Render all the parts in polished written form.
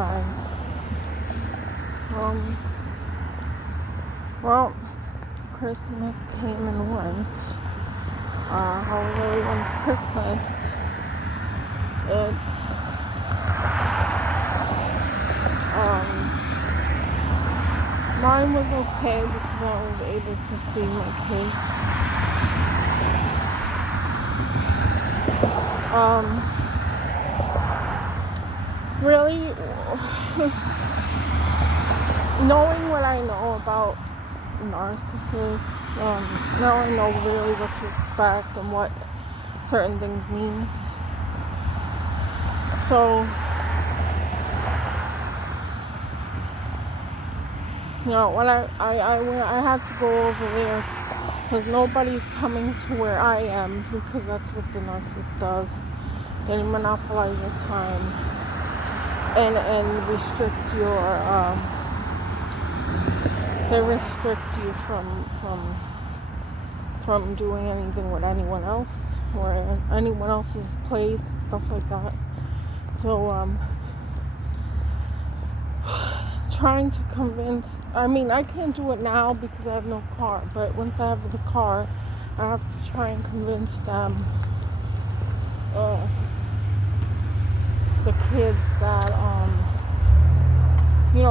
guys. Well, Christmas came and went. How was everyone's Christmas? It's Mine was okay because I was able to see my kids. Really, knowing what I know about narcissists, now I know really what to expect and what certain things mean. So, when I had to go over there because nobody's coming to where I am, because that's what the narcissist does. They monopolize your time and restrict your they restrict you from doing anything with anyone else or anyone else's place, stuff like that. So trying to convince, I can't do it now because I have no car, but once I have the car, I have to try and convince them, the kids that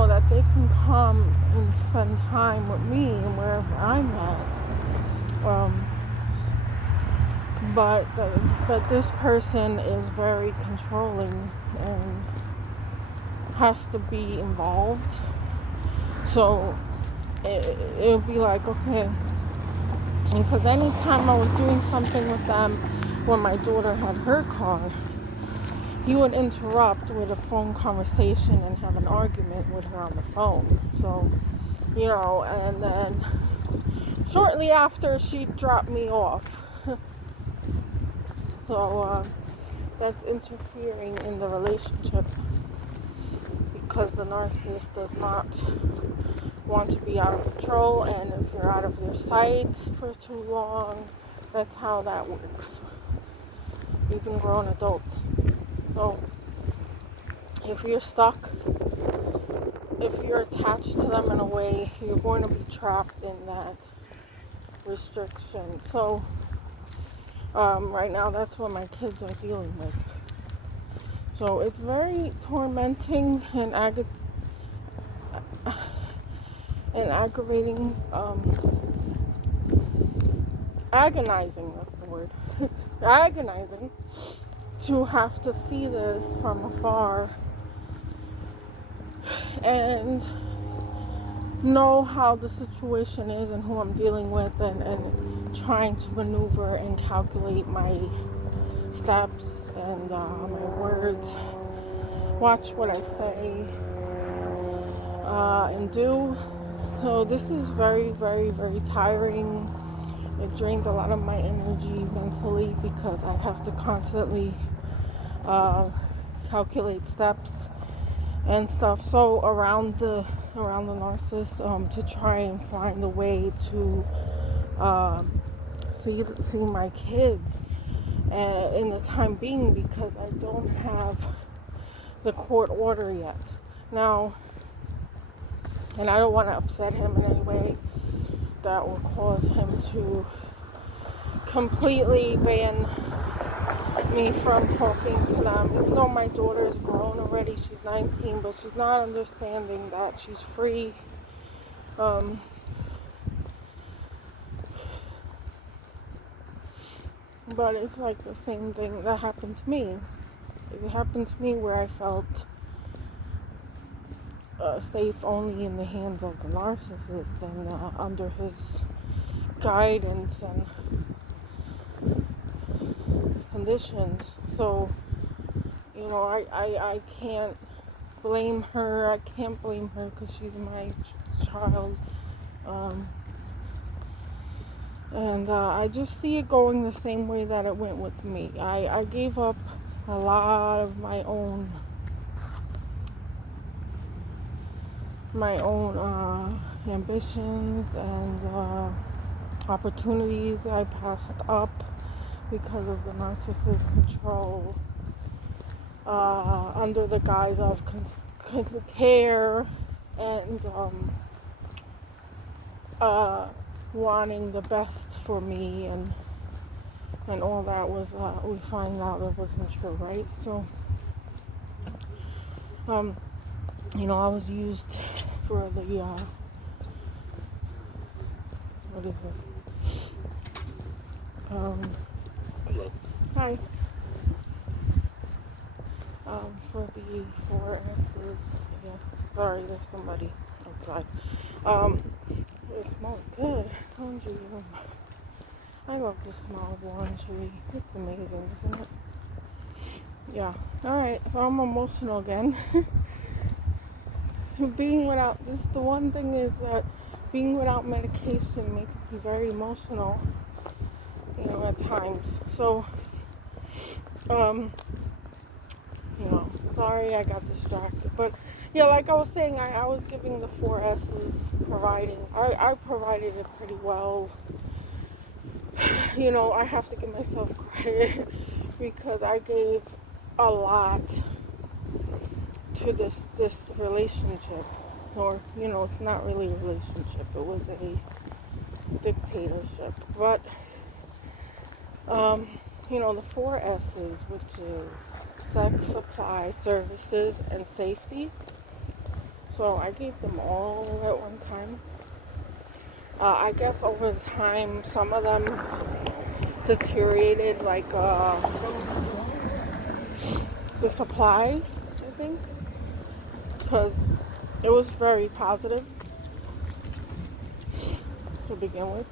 that they can come and spend time with me wherever I'm at. But this person is very controlling and has to be involved. So it'll be like, okay, because anytime I was doing something with them when my daughter had her car, he would interrupt with a phone conversation and have an argument with her on the phone. So, and then shortly after, she dropped me off. So that's interfering in the relationship because the narcissist does not want to be out of control, and if you're out of their sight for too long, that's how that works. Even grown adults. So if you're stuck, if you're attached to them in a way, you're going to be trapped in that restriction. So right now, that's what my kids are dealing with. So it's very tormenting and aggravating, agonizing, that's the word, agonizing to have to see this from afar and know how the situation is and who I'm dealing with, and trying to maneuver and calculate my steps and my words, watch what I say and do. So this is very, very, very tiring. It drains a lot of my energy mentally because I have to constantly calculate steps and stuff. So around the narcissist, to try and find a way to see my kids in the time being, because I don't have the court order yet. Now, and I don't want to upset him in any way that will cause him to completely ban me from talking to them. Even though my daughter is grown already, she's 19, but she's not understanding that she's free. But it's like the same thing that happened to me. It happened to me where I felt safe only in the hands of the narcissist and under his guidance and conditions. So, I can't blame her. I can't blame her because she's my child. And I just see it going the same way that it went with me. I gave up a lot of my own ambitions and opportunities I passed up because of the narcissist control, under the guise of kinds of care and wanting the best for me and all that was, we find out it wasn't true, right? So, I was used for the, what is it? Hello. Hi. For the 4S's, I guess. Sorry, there's somebody outside. It smells good. Laundry room. I love the smell of laundry. It's amazing, isn't it? Yeah. Alright, so I'm emotional again. The one thing is that being without medication makes me very emotional, at times. So, sorry I got distracted. But, yeah, like I was saying, I was giving the 4S's I provided it pretty well. I have to give myself credit because I gave a lot to this relationship. Or, it's not really a relationship. It was a dictatorship. But, the 4S's, which is sex, supply, services, and safety. So I gave them all at one time. I guess over the time, some of them deteriorated, like the supply, I think, because it was very positive to begin with.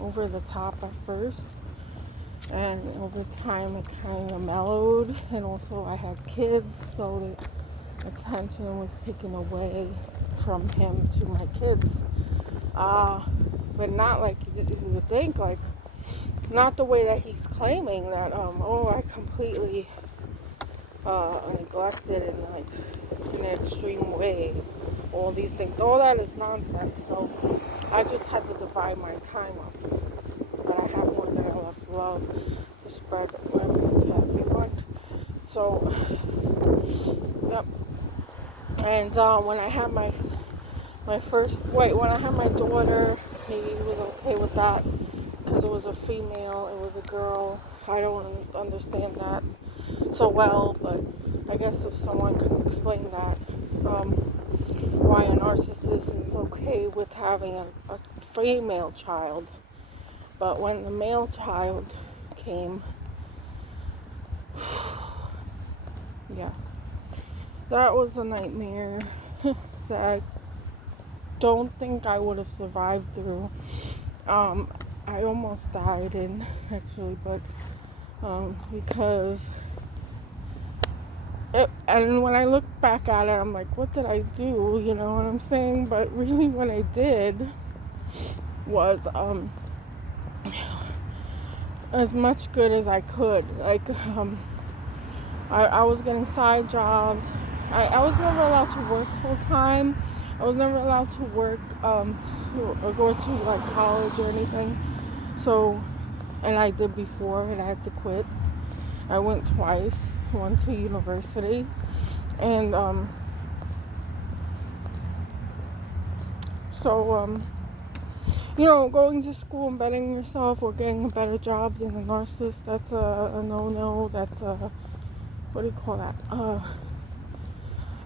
Over the top at first, and over time it kind of mellowed, and also I had kids, so the attention was taken away from him to my kids. But not like you would think, like, not the way that he's claiming that, I completely neglected in an extreme way, all these things. All that is nonsense. So I just had to divide my time up. But I have more than enough love to spread to everyone. So, yep. And when I had my daughter, he was okay with that because it was a female, it was a girl. I don't understand that so well, but I guess if someone can explain that, why a narcissist is okay with having a female child, but when the male child came, yeah, that was a nightmare that I don't think I would have survived through. I almost died in, actually, but because and when I look back at it, I'm like, what did I do? You know what I'm saying? But really what I did was as much good as I could. Like, I was getting side jobs. I was never allowed to work full time. I was never allowed to work or go to like college or anything. So, and I did before, and I had to quit. I went twice, one to university, and going to school and betting yourself or getting a better job than a narcissist, that's a no-no. That's a, what do you call that?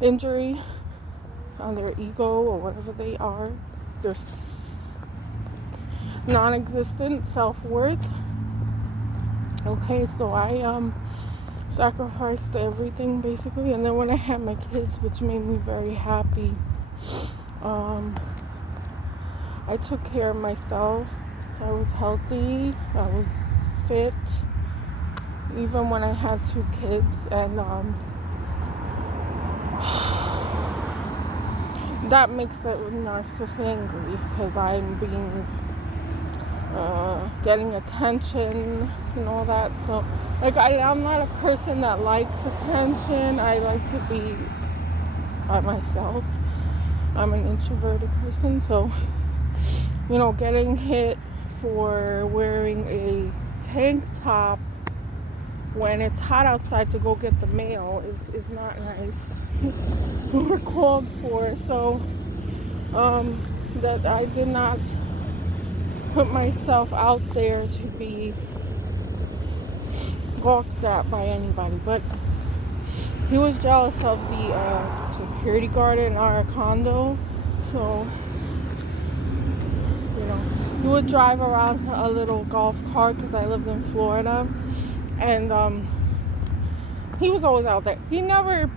Injury on their ego or whatever they are. Their non-existent self-worth. Okay, so I sacrificed everything basically, and then when I had my kids, which made me very happy, I took care of myself. I was healthy, I was fit, even when I had 2 kids, and that makes the narcissist angry because I'm getting attention and all that. So, like, I'm not a person that likes attention. I like to be by myself. I'm an introverted person, so, getting hit for wearing a tank top when it's hot outside to go get the mail is not nice. We're called for, so that I did not put myself out there to be gawked at by anybody. But he was jealous of the security guard in our condo, so he would drive around a little golf cart because I lived in Florida, and he was always out there. He never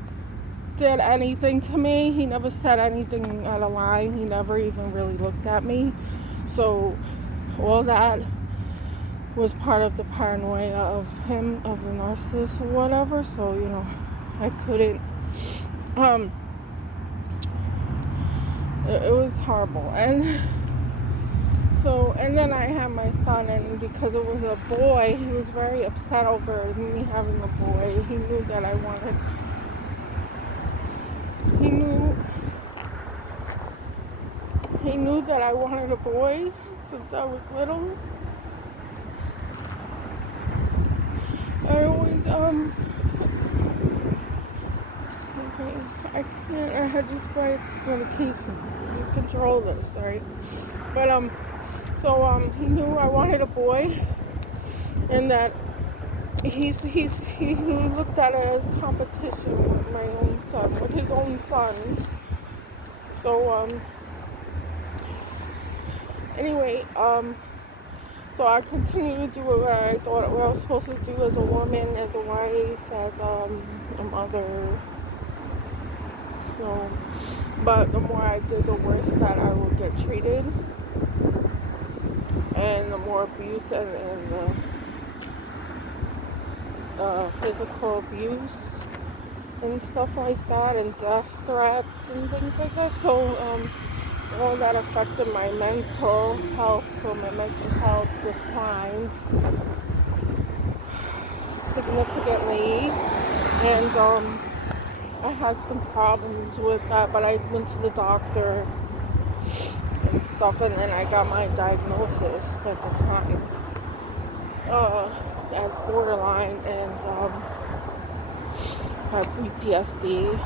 did anything to me. He never said anything out of line. He never even really looked at me. So all that was part of the paranoia of him, of the narcissist or whatever. So I couldn't. It was horrible. And then I had my son, and because it was a boy, he was very upset over me having a boy. He knew that I wanted. He knew that I wanted a boy since I was little. I always okay, I can't. I had to spray medication. You control this, right? But so he knew I wanted a boy, and that he looked at it as competition with my own son, with his own son. So anyway, so I continued to do what I thought what I was supposed to do as a woman, as a wife, as a mother. So, but the more I did, the worse that I would get treated, and the more abuse and physical abuse and stuff like that, and death threats and things like that. So all that affected my mental health. So my mental health declined significantly, and I had some problems with that, but I went to the doctor and stuff, and then I got my diagnosis at the time as borderline, and had PTSD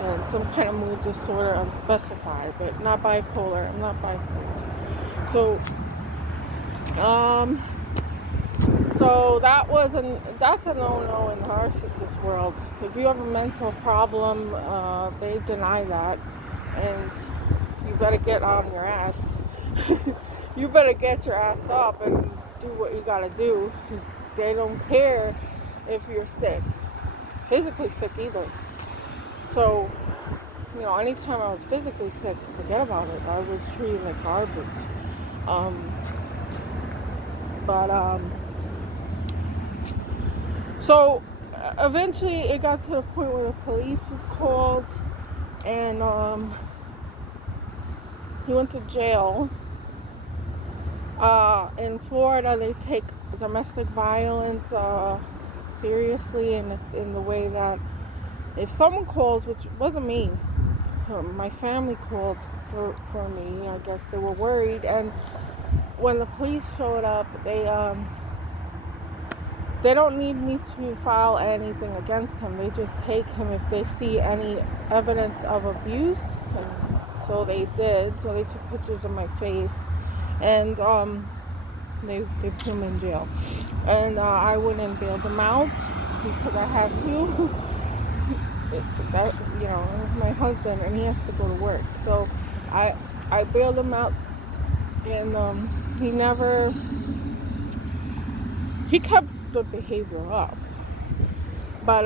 and some kind of mood disorder, unspecified, but not bipolar. I'm not bipolar. So that's a no-no in the narcissist world. If you have a mental problem, they deny that, and you better get on your ass. You better get your ass up and do what you gotta do. They don't care if you're sick, physically sick either. So, anytime I was physically sick, forget about it. I was treated like garbage. So eventually it got to the point where the police was called, and he went to jail. In Florida, they take domestic violence seriously, in the way that if someone calls, which wasn't me, my family called for me. I guess they were worried, and when the police showed up, they don't need me to file anything against him. They just take him if they see any evidence of abuse. And so they did. So they took pictures of my face, and they put him in jail. And I went and bailed him out because I had to. It was my husband, and he has to go to work. So I bailed him out, and he kept the behavior up. But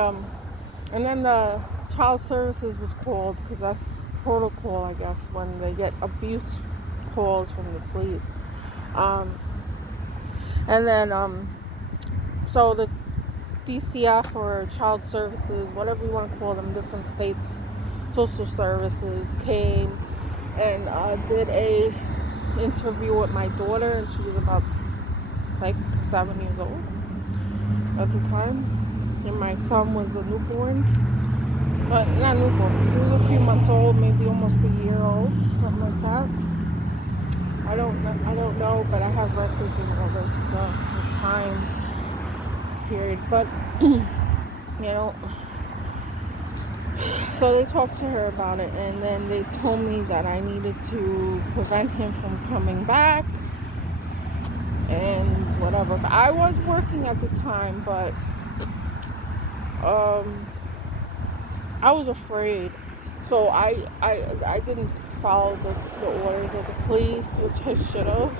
and then the child services was called, because that's protocol, I guess, when they get abuse calls from the police. And then so the DCF, or child services, whatever you want to call them, different states, social services came and did a interview with my daughter, and she was about 7 years old at the time, and my son was a newborn, but not newborn, he was a few months old, maybe almost a year old, something like that. I don't know, but I have records of all this, the time period. But, you know, so they talked to her about it, and then they told me that I needed to prevent him from coming back and whatever. But I was working at the time, but I was afraid, so I didn't follow the orders of the police, which I should have.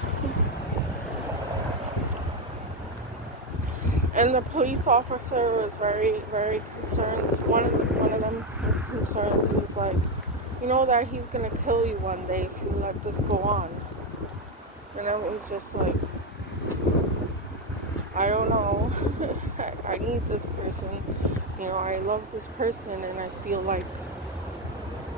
And the police officer was very, very concerned. One of them was concerned. He was like, you know that he's gonna kill you one day if you let this go on. And I was just like, I don't know. I need this person. You know, I love this person, and I feel like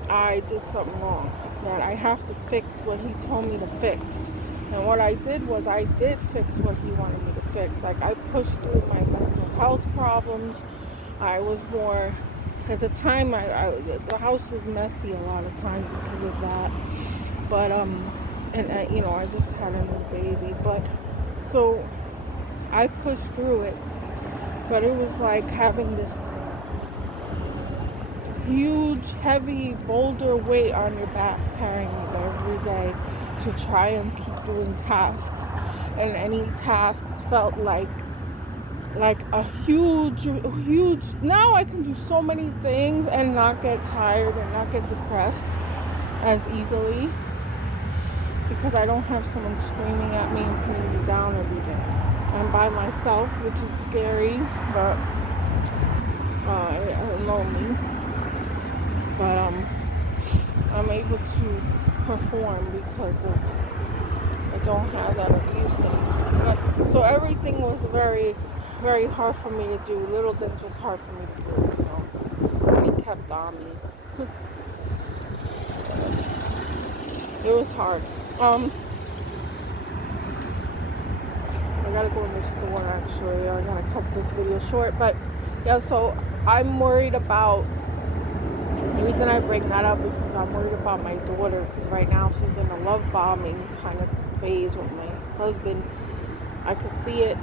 I did something wrong. That I have to fix what he told me to fix. And what I did was I did fix what he wanted me to fix. Like, I pushed through my mental health problems. I was more, at the time, the house was messy a lot of times because of that. But, you know, I just had a new baby. But, so, I pushed through it. But it was like having this huge, heavy boulder weight on your back, carrying it every day to try and keep doing tasks. And any tasks felt like a huge, now I can do so many things and not get tired and not get depressed as easily, because I don't have someone screaming at me and putting me down every day. I'm by myself, which is scary, but I'm lonely. But I'm able to perform because of I don't have that abuse anymore. But, so everything was very, very hard for me to do. Little things was hard for me to do. So he kept on me. It was hard. I gotta go in the store actually. I gotta cut this video short. But yeah, so I'm worried about. The reason I bring that up is because I'm worried about my daughter, because right now she's in a love bombing kind of phase with my husband. I can see it,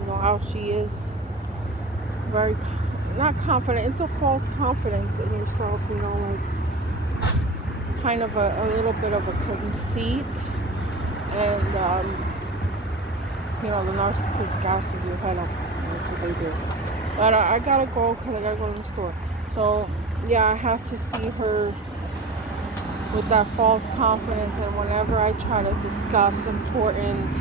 you know, how she is very, not confident, it's a false confidence in yourself, you know, like kind of a little bit of a conceit, and you know, the narcissist gasses your head up. That's what they do. But I gotta go because I gotta go to the store. So yeah, I have to see her with that false confidence, and whenever I try to discuss important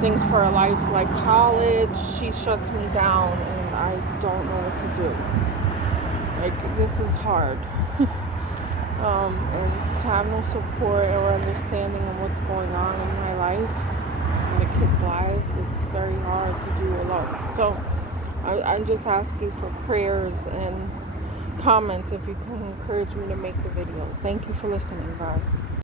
things for her life, like college, she shuts me down, and I don't know what to do. Like, this is hard. And to have no support or understanding of what's going on in my life, in the kids' lives, it's very hard to do alone. So I'm just asking for prayers and comments if you can encourage me to make the videos. Thank you for listening. Bye.